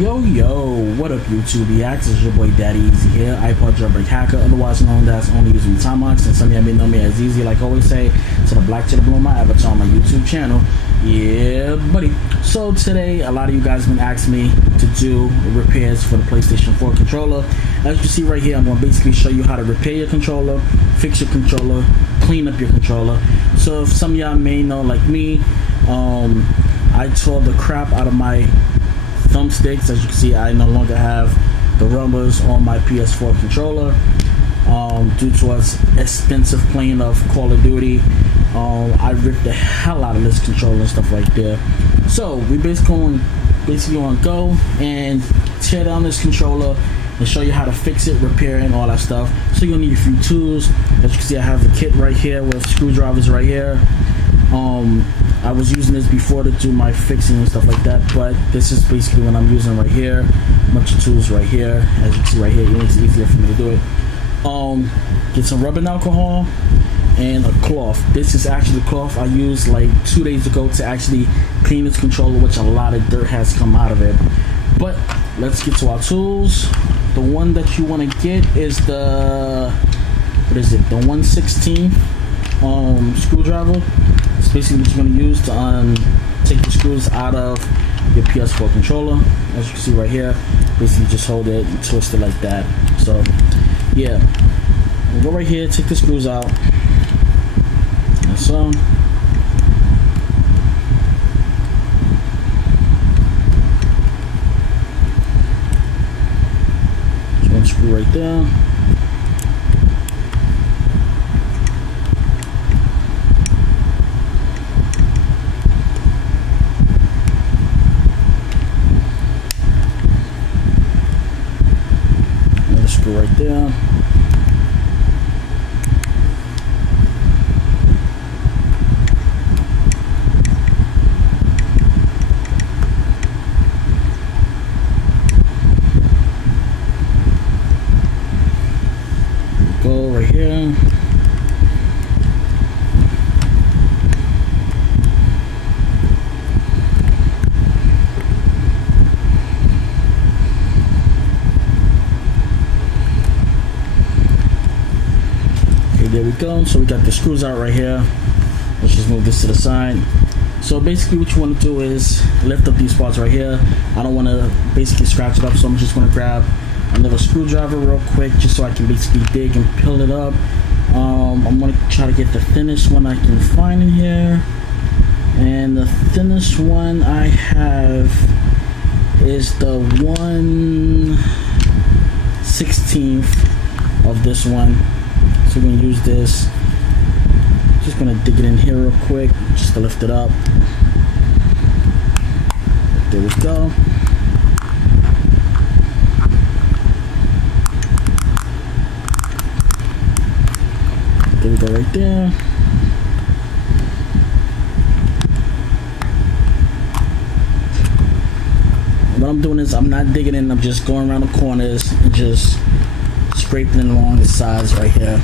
Yo, what up YouTube? It's your boy Daddy Easy here, ipod jailbreak hacker, otherwise known as only using Tomox, and some of y'all may know me as Easy, like I always say, to the black to the blue, my avatar on my YouTube channel. Yeah, buddy. So today, a lot of you guys have been asking me to do repairs for the PlayStation 4 controller. As you can see right here, I'm going to basically show you how to repair your controller, fix your controller, clean up your controller. So if some of y'all may know, like me, I tore the crap out of my thumbsticks. As you can see, I no longer have the rubbers on my PS4 controller due to its extensive playing of Call of Duty. I ripped the hell out of this controller and stuff right there. So we basically want to go and tear down this controller and show you how to fix it, repair it, and all that stuff. So you'll need a few tools. As you can see, I have the kit right here with screwdrivers right here. I was using this before to do my fixing and stuff like that, but this is basically what I'm using right here. A bunch of tools right here. As you can see right here, it makes it easier for me to do it. Get some rubbing alcohol and a cloth. This is actually the cloth I used like 2 days ago to actually clean this controller, which a lot of dirt has come out of it. But let's get to our tools. The one that you want to get is the, what is it, the 1/16 screwdriver. It's basically what you're going to use to take the screws out of your PS4 controller. As you can see right here, basically just hold it and twist it like that. So yeah, we'll go right here, take the screws out, like so. There's one screw right there. Screw right there. Go right here. There we go. So we got the screws out right here. Let's just move this to the side. So basically what you want to do is lift up these parts right here. I don't want to basically scratch it up, so I'm just going to grab another screwdriver real quick just so I can basically dig and peel it up. I'm going to try to get the thinnest one I can find in here, and the thinnest one I have is the 1/16 of this one. So we're going to use this. Just going to dig it in here real quick, just to lift it up. There we go. There we go right there. What I'm doing is I'm not digging in, I'm just going around the corners and just scraping along the sides right here.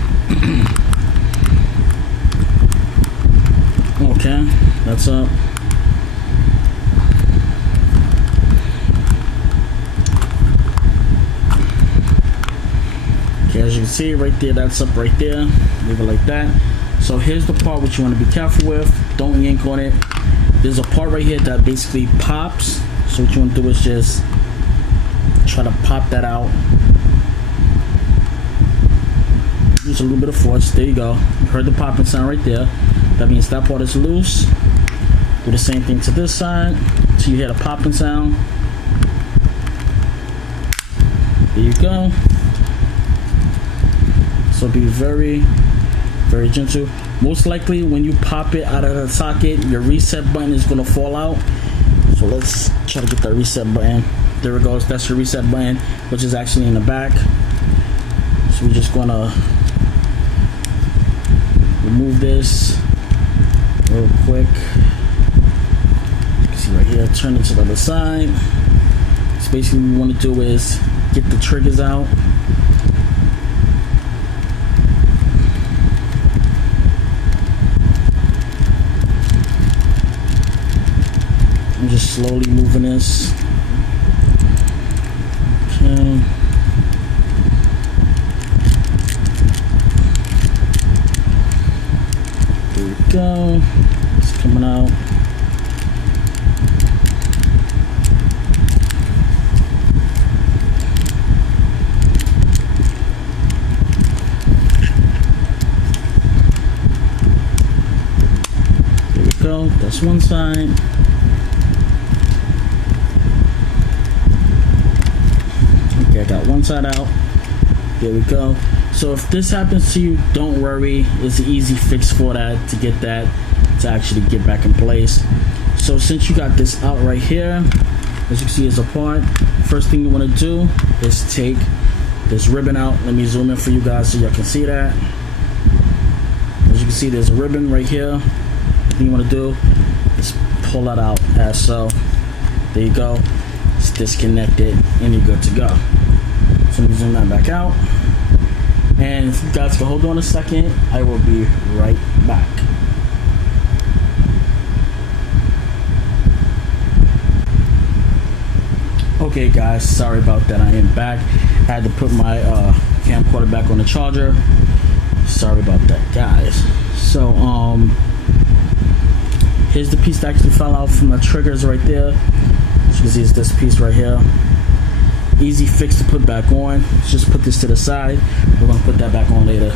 Okay, that's up. Okay, as you can see right there, that's up right there. Leave it like that. So here's the part which you want to be careful with. Don't yank on it. There's a part right here that basically pops. So what you want to do is just try to pop that out. Use a little bit of force. There you go. You heard the popping sound right there. That means that part is loose. Do the same thing to this side till you hear the popping sound. There you go. So be very, very gentle. Most likely when you pop it out of the socket, your reset button is going to fall out. So let's try to get that reset button. There it goes. That's your reset button, which is actually in the back. So we're just going to remove this real quick. You can see right here, turn it to the other side. So basically what we want to do is get the triggers out. I'm just slowly moving this. Okay. There we go. It's coming out. There we go. That's one side. Okay, I got one side out. There we go. So if this happens to you, don't worry. It's an easy fix for that, to get that to actually get back in place. So since you got this out right here, as you can see, it's apart. First thing you want to do is take this ribbon out. Let me zoom in for you guys so y'all can see that. As you can see, there's a ribbon right here. What you want to do is pull that out as so. There you go. It's disconnected and you're good to go. So let me zoom that back out. And if you guys can hold on a second, I will be right back. Okay guys, sorry about that, I am back. I had to put my camcorder back on the charger. Sorry about that, guys. So here's the piece that actually fell out from the triggers right there. As you can see, it's this piece right here. Easy fix to put back on. Let's just put this to the side. We're gonna put that back on later.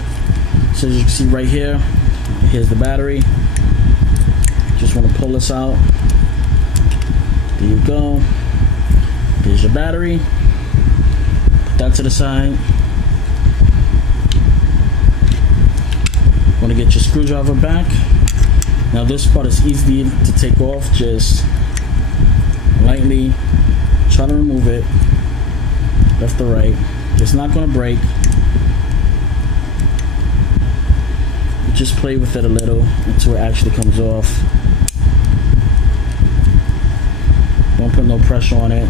So as you can see right here, here's the battery. Just want to pull this out. There you go. There's your battery. Put that to the side. Want to get your screwdriver back. Now this part is easy to take off. Just lightly try to remove it. Left to right. It's not going to break. Just play with it a little until it actually comes off. Don't put no pressure on it.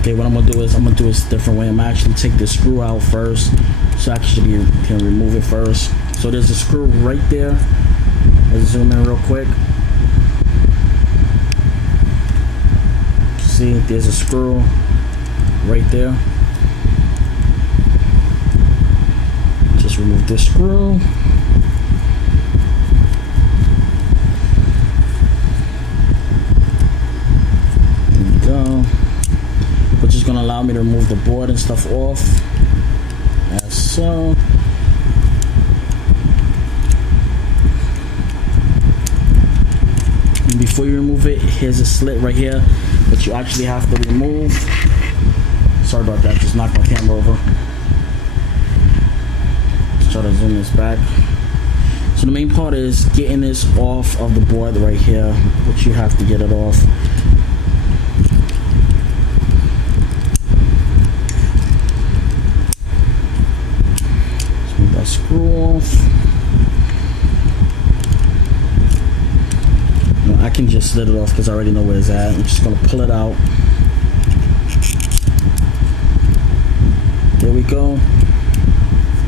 Okay, what I'm going to do is a different way. I'm going to actually take this screw out first, so I actually can remove it first. So there's a screw right there. Let's zoom in real quick. See, there's a screw right there. Just remove this screw. There we go. Which is going to allow me to remove the board and stuff off. As so. Before you remove it, here's a slit right here that you actually have to remove. Sorry about that, just knocked my camera over. Let's try to zoom this back. So the main part is getting this off of the board right here, which you have to get it off. Let's move that screw off. I can just slit it off because I already know where it's at. I'm just going to pull it out. There we go.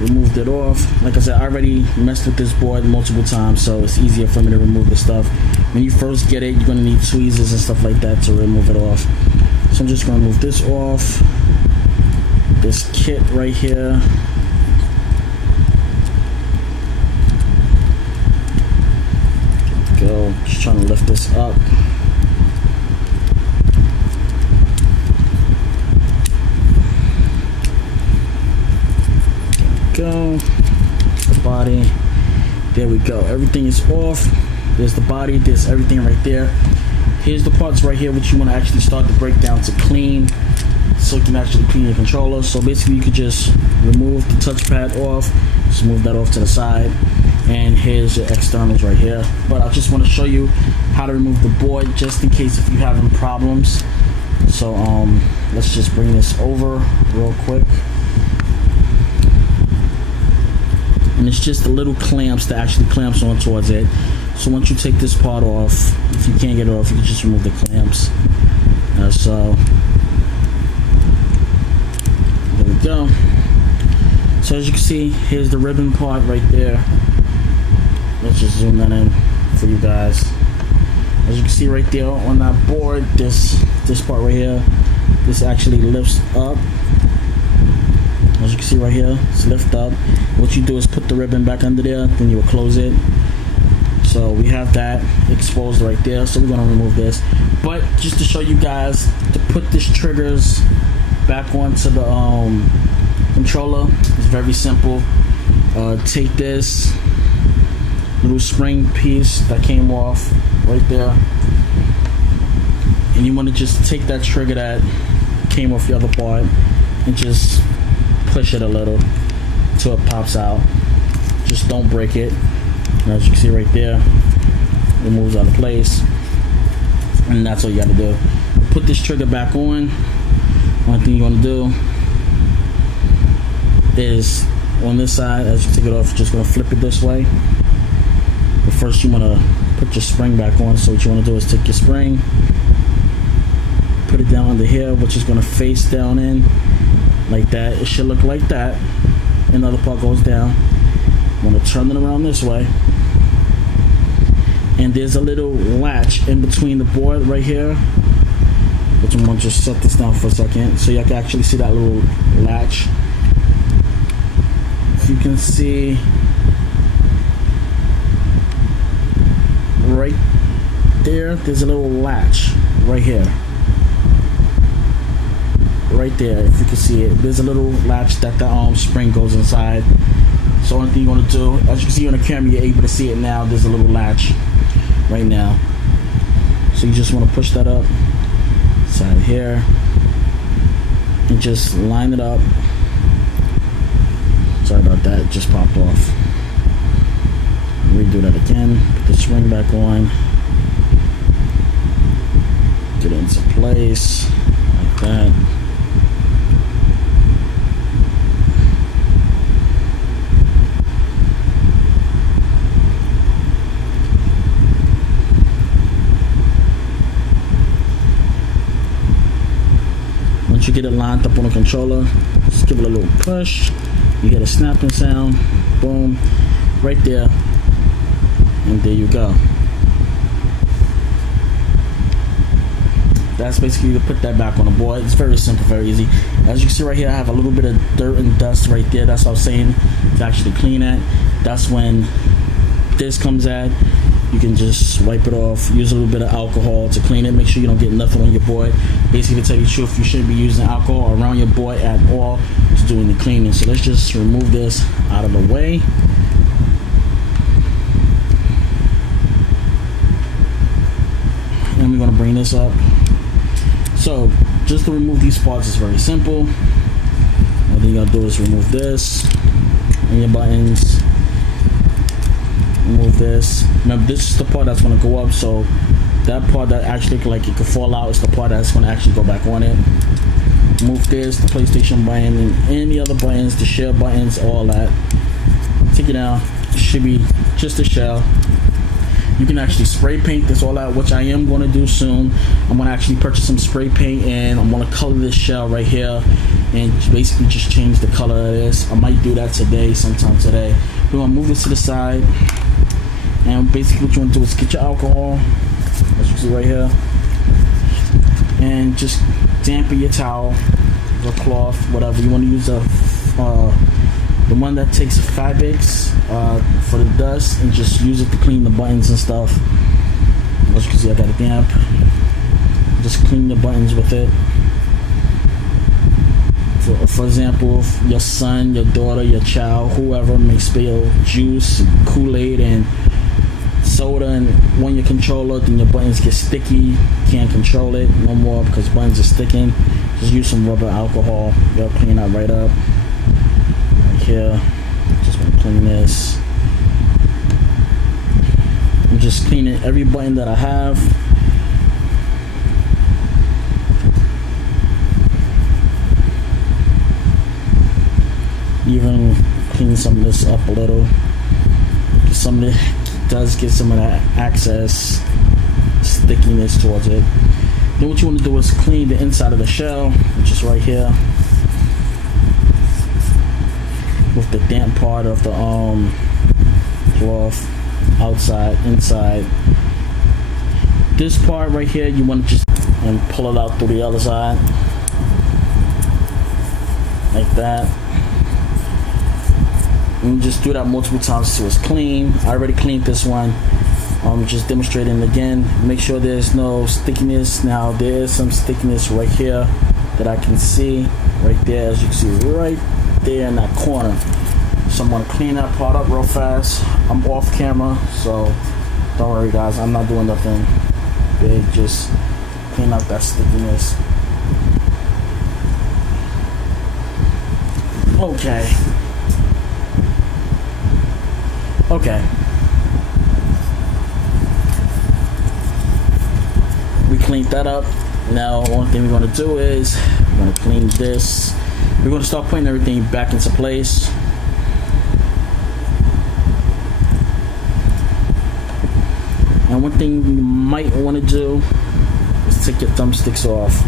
Removed it off. Like I said, I already messed with this board multiple times, so it's easier for me to remove the stuff. When you first get it, you're going to need tweezers and stuff like that to remove it off. So I'm just going to move this off. This kit right here. Go. Just trying to lift this up. Go. The body. There we go. Everything is off. There's the body. There's everything right there. Here's the parts right here which you want to actually start the breakdown to clean, so you can actually clean your controller. So basically you could just remove the touchpad off. Just move that off to the side. And here's your externals right here. But I just want to show you how to remove the board just in case if you're having problems. So let's just bring this over real quick. And it's just the little clamps that actually clamps on towards it. So once you take this part off, if you can't get it off, you can just remove the clamps. So there we go. So as you can see, here's the ribbon part right there. let's just zoom that in for you guys. As you can see right there on that board, this part right here, this actually lifts up. As you can see right here, it's lift up. What you do is put the ribbon back under there, then you will close it. So we have that exposed right there, so we're gonna remove this. But just to show you guys, to put this triggers back onto the controller, it's very simple. Take this little spring piece that came off right there, and you want to just take that trigger that came off the other part and just push it a little till it pops out. Just don't break it. And as you can see right there, it moves out of place, and that's all you got to do. Put this trigger back on. One thing you want to do is on this side, as you take it off, you're just going to flip it this way. But first you want to put your spring back on. So what you want to do is take your spring, put it down under here, which is going to face down in like that. It should look like that. Another part goes down. I'm going to turn it around this way, and there's a little latch in between the board right here, which I'm going to just set this down for a second so you can actually see that little latch. If you can see right there, there's a little latch right here. Right there, if you can see it, there's a little latch that the spring goes inside. So only thing you want to do, as you can see on the camera, you're able to see it now, there's a little latch right now. So you just want to push that up side here and just line it up. Sorry about that, it just popped off. Redo that again, put the spring back on, get it into place like that. Once you get it lined up on the controller, just give it a little push. You get a snapping sound, boom, right there, and there you go. That's basically to put that back on the board. It's very simple, very easy. As you can see right here, I have a little bit of dirt and dust right there. That's what I was saying, to actually clean that. That's when this comes at. You can just wipe it off, use a little bit of alcohol to clean it. Make sure you don't get nothing on your board. Basically, to tell you the truth, you shouldn't be using alcohol around your board at all to doing the cleaning. So let's just remove this out of the way. And we're going to bring this up. So just to remove these parts is very simple. All you got to do is remove this and your buttons. Remove this. Remember, this is the part that's going to go up, so that part that actually like it could fall out is the part that's going to actually go back on it. Move this, the PlayStation button, and any other buttons, the shell buttons, all that. Take it out. It should be just a shell. You can actually spray paint this all out, which I am going to do soon. I'm going to actually purchase some spray paint, and I'm going to color this shell right here and basically just change the color of this. I might do that today, sometime today. We're going to move this to the side. And basically what you want to do is get your alcohol, as you can see right here, and just dampen your towel or cloth, whatever. You want to use the one that takes fabrics for the dust, and just use it to clean the buttons and stuff. As you can see, I got it damp. Just clean the buttons with it. For example, if your son, your daughter, your child, whoever may spill juice, Kool-Aid, and soda and on your controller, then your buttons get sticky, can't control it no more because buttons are sticking. Just use some rubber alcohol, you'll clean that right up. Right here, just want to clean this. I'm just cleaning every button that I have. Even clean some of this up a little. Some of it does get some of that excess stickiness towards it. Then what you want to do is clean the inside of the shell, which is right here, with the damp part of the cloth. outside, inside. This part right here, you want to just and pull it out through the other side, like that. And just do that multiple times so it's clean. I already cleaned this one. Just demonstrating again. Make sure there's no stickiness. Now there is some stickiness right here that I can see right there, as you can see right there in that corner. So I'm gonna clean that part up real fast. I'm off camera, so don't worry guys, I'm not doing nothing big, just clean up that stickiness. Okay, we cleaned that up. Now one thing we're going to do is we're going to clean this. We're going to start putting everything back into place. And one thing you might want to do is take your thumbsticks off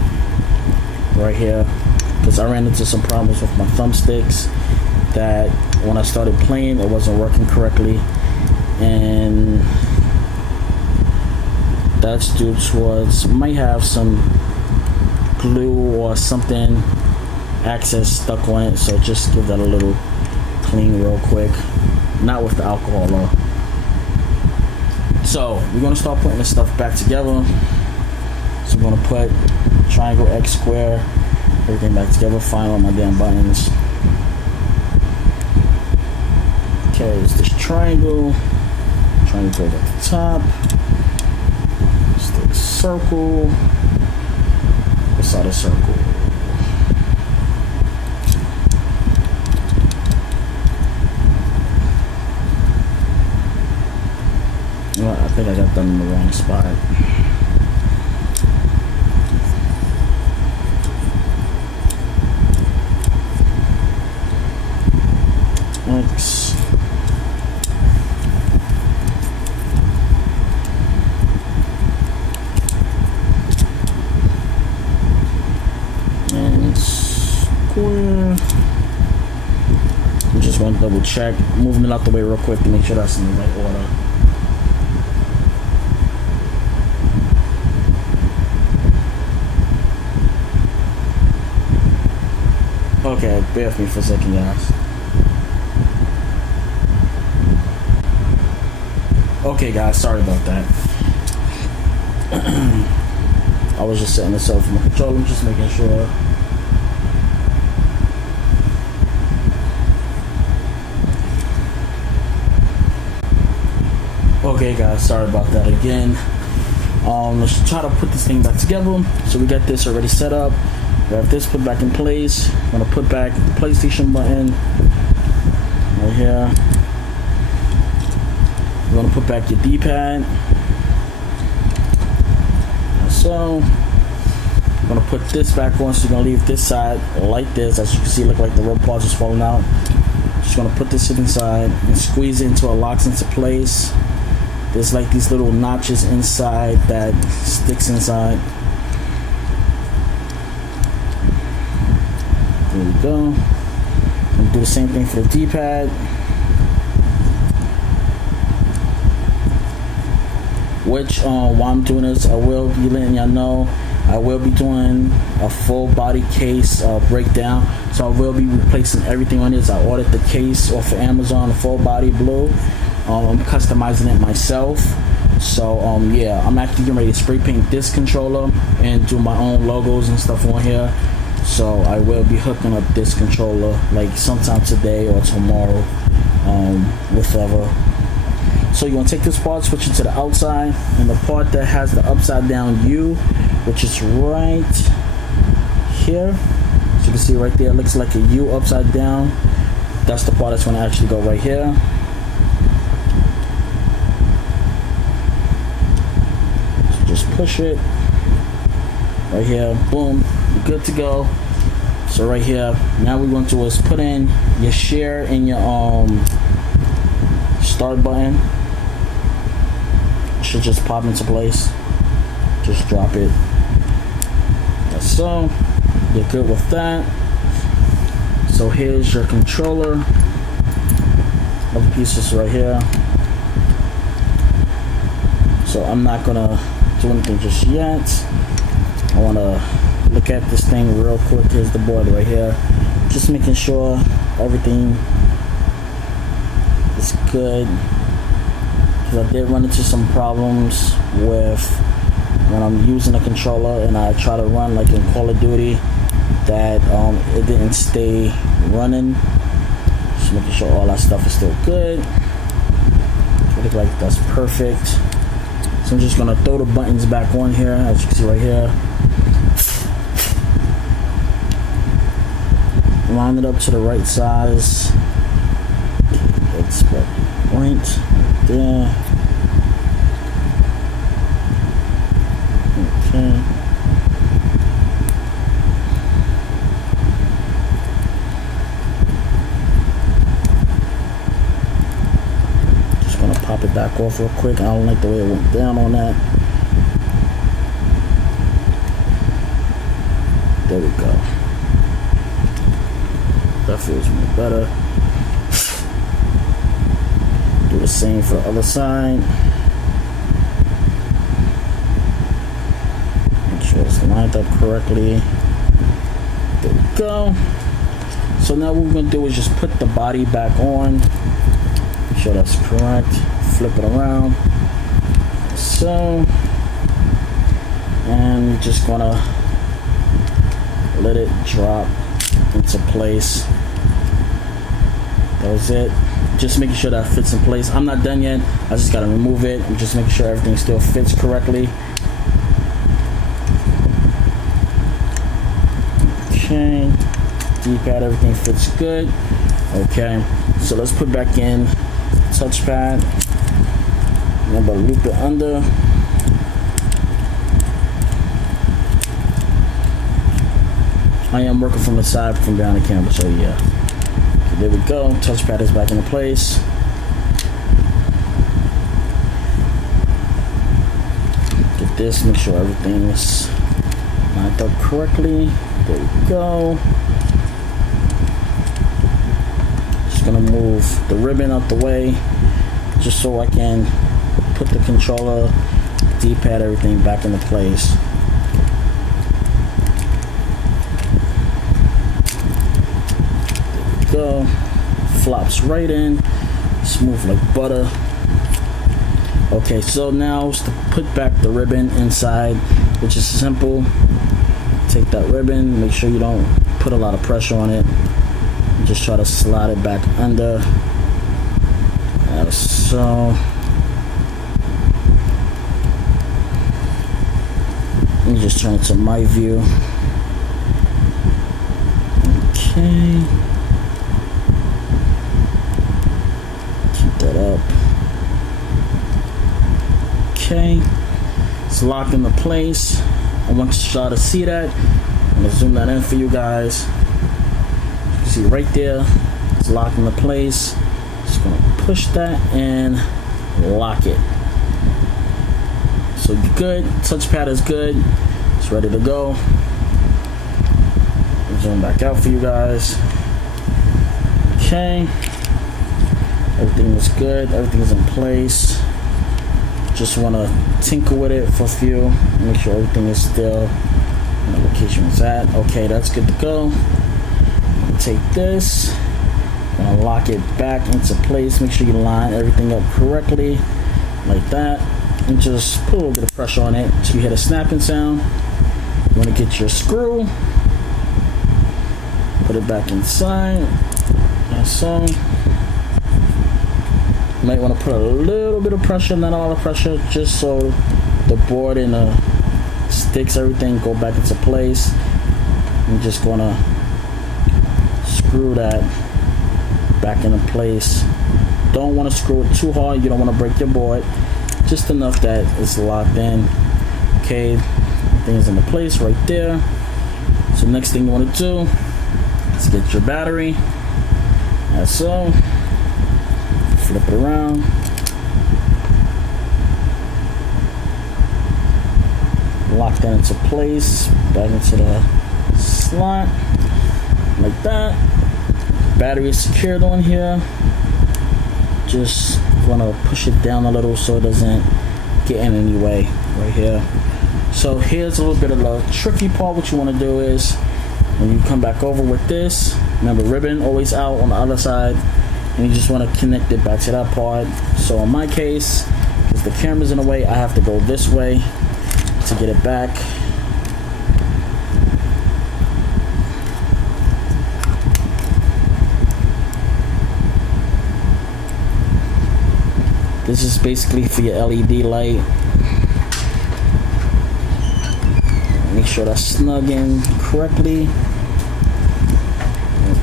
right here, because I ran into some problems with my thumbsticks that when I started playing it wasn't working correctly, and that's due towards might have some glue or something access stuck on it. So just give that a little clean real quick, not with the alcohol though. So we're gonna start putting this stuff back together. So I'm gonna put triangle, X, square, everything back together. Find all my damn buttons. Okay, it's this triangle. Triangle goes at the top. It's the circle. Beside a circle. Well, I think I got them in the wrong spot. X. And square. I'm just going to double check, moving it out the way real quick to make sure that's in the right order. Okay, bear with me for a second, guys. Okay, guys, sorry about that. I was just setting this up for my controller. I'm just making sure. Okay, guys, sorry about that again. Let's try to put this thing back together. So we got this already set up. We have this put back in place. I'm gonna put back the PlayStation button right here. We're gonna put back your D-pad. So I'm gonna put this back on. So you're gonna leave this side like this. As you can see, look like the rubber parts is falling out. Just gonna put this inside and squeeze it until it locks into place. There's like these little notches inside that sticks inside. There we go. And do the same thing for the D-pad. Which while I'm doing this, I will be letting y'all know I will be doing a full body case breakdown. So I will be replacing everything on this. I ordered the case off of Amazon, full body blue. I'm customizing it myself. So yeah, I'm actually getting ready to spray paint this controller and do my own logos and stuff on here. So I will be hooking up this controller like sometime today or tomorrow, whatever. So you're gonna take this part, switch it to the outside, and the part that has the upside down U, which is right here. So you can see right there, it looks like a U upside down. That's the part that's gonna actually go right here. So just push it right here, boom, you're good to go. So right here, now we're going to do is put in your share in your start button. Should just pop into place. Just drop it. Like so. You're good with that. So here's your controller. Other pieces right here. so I'm not gonna do anything just yet. I want to look at this thing real quick. Here's the board right here, just making sure everything is good, because I did run into some problems with when I'm using a controller and I try to run like in Call of Duty, that it didn't stay running. Just making sure all that stuff is still good. I look like that's perfect. So I'm just gonna throw the buttons back on here, as you can see right here. Line it up to the right size. It's about right there. Okay. Just gonna pop it back off real quick. I don't like the way it went down on that. There we go. That feels more better. Do the same for the other side. Make sure it's lined up correctly. There we go. So now what we're going to do is just put the body back on. Make sure that's correct. Flip it around. So. And we're just going to let it drop into place. That was it. Just making sure that fits in place. I'm not done yet. I just got to remove it. I'm just making sure everything still fits correctly. Okay. D-pad, everything fits good. Okay. So let's put back in touchpad. I'm going to loop it under. I am working from the side, from behind the camera, so yeah. Okay, there we go. Touchpad is back into place. Get this, make sure everything is lined up correctly. There we go. Just gonna move the ribbon out the way, just so I can put the controller, D-pad, everything back into place. Go, flops right in, smooth like butter. Okay, so now it's to put back the ribbon inside, which is simple. Take that ribbon, make sure you don't put a lot of pressure on it, and just try to slide it back under, as so. Let me just turn it to my view. Okay. That up. Okay, it's locked into place. I want you to try to see that. I'm gonna zoom that in for you guys. You can see right there, it's locked into place. Just gonna push that and lock it. So you're good. Touchpad is good. It's ready to go. Zoom back out for you guys. Okay. Everything is good, everything's in place. Just want to tinker with it for a few, make sure everything is still in the location it's at. Okay, that's good to go. I'm gonna take this, I'm gonna lock it back into place. Make sure you line everything up correctly, like that, and just put a little bit of pressure on it so you hear a snapping sound. You want to get your screw, put it back inside, and so. You might want to put a little bit of pressure, not all the pressure, just so the board and the sticks, everything go back into place. I'm just gonna screw that back into place. Don't want to screw it too hard. You don't want to break your board. Just enough that it's locked in. Okay, everything's into place right there. So next thing you want to do is get your battery, as so. Flip it around. Lock that into place, back into the slot, like that. Battery is secured on here. Just gonna push it down a little so it doesn't get in anyway, right here. So here's a little bit of the tricky part. What you want to do is, when you come back over with this, remember ribbon always out on the other side, and you just want to connect it back to that part. So in my case, because the camera's in the way, I have to go this way to get it back. This is basically for your LED light. Make sure that's snug in correctly.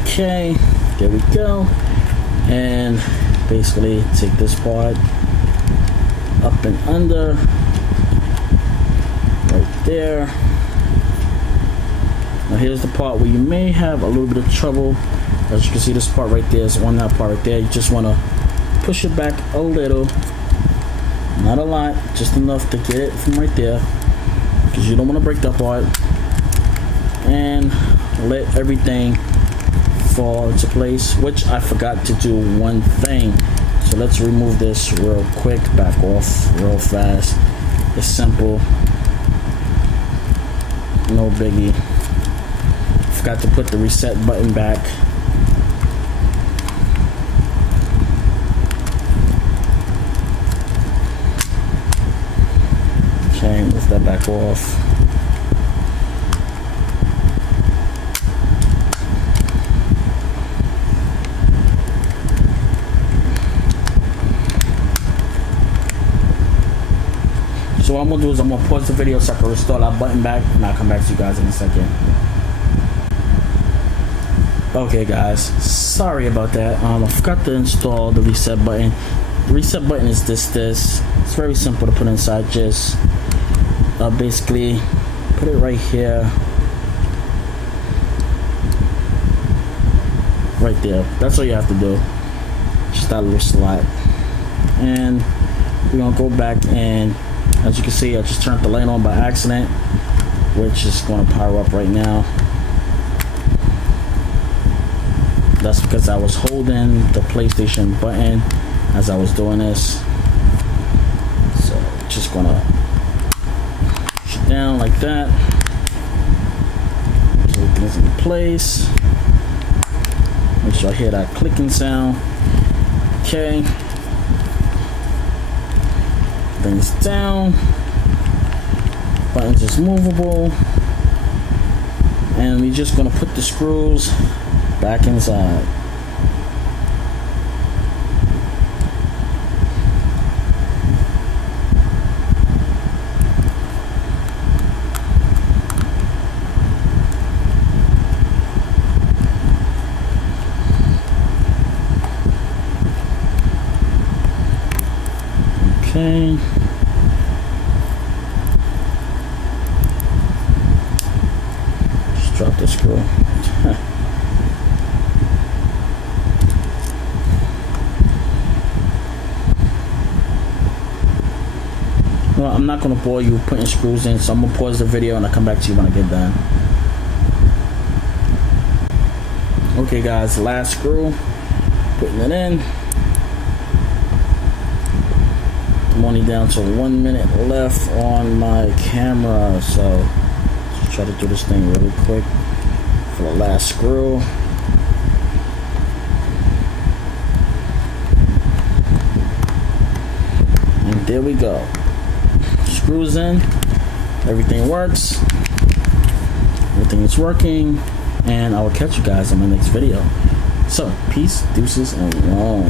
Okay, there we go. And basically take this part up and under, right there. Now here's the part where you may have a little bit of trouble. As you can see, this part right there is on that part right there. You just want to push it back a little, not a lot, just enough to get it from right there, because you don't want to break that part, and let everything fall into place. Which I forgot to do one thing, so let's remove this real quick, back off real fast. It's simple, no biggie. Forgot to put the reset button back. Okay, lift that back off. So what I'm gonna do is I'm gonna pause the video so I can restore that button back, and I'll come back to you guys in a second. Okay guys, sorry about that. I forgot to install the reset button. The reset button is this. It's very simple to put inside. Just basically put it right here, right there. That's all you have to do, just that little slot. And we're gonna go back, and as you can see, I just turned the light on by accident, which is going to power up right now. That's because I was holding the PlayStation button as I was doing this. So just gonna push it down like that, so everything's in place. Make sure I hear that clicking sound. Okay, things down, buttons is movable, and we're just gonna put the screws back inside. Okay. Just drop the screw. Well, I'm not going to bore you putting screws in, so I'm going to pause the video and I'll come back to you when I get done. Okay guys, last screw, putting it in. I'm only down to 1 minute left on my camera, so let's try to do this thing really quick for the last screw. And there we go. Screws in, everything works, everything is working, and I will catch you guys in my next video. So peace, deuces, and long.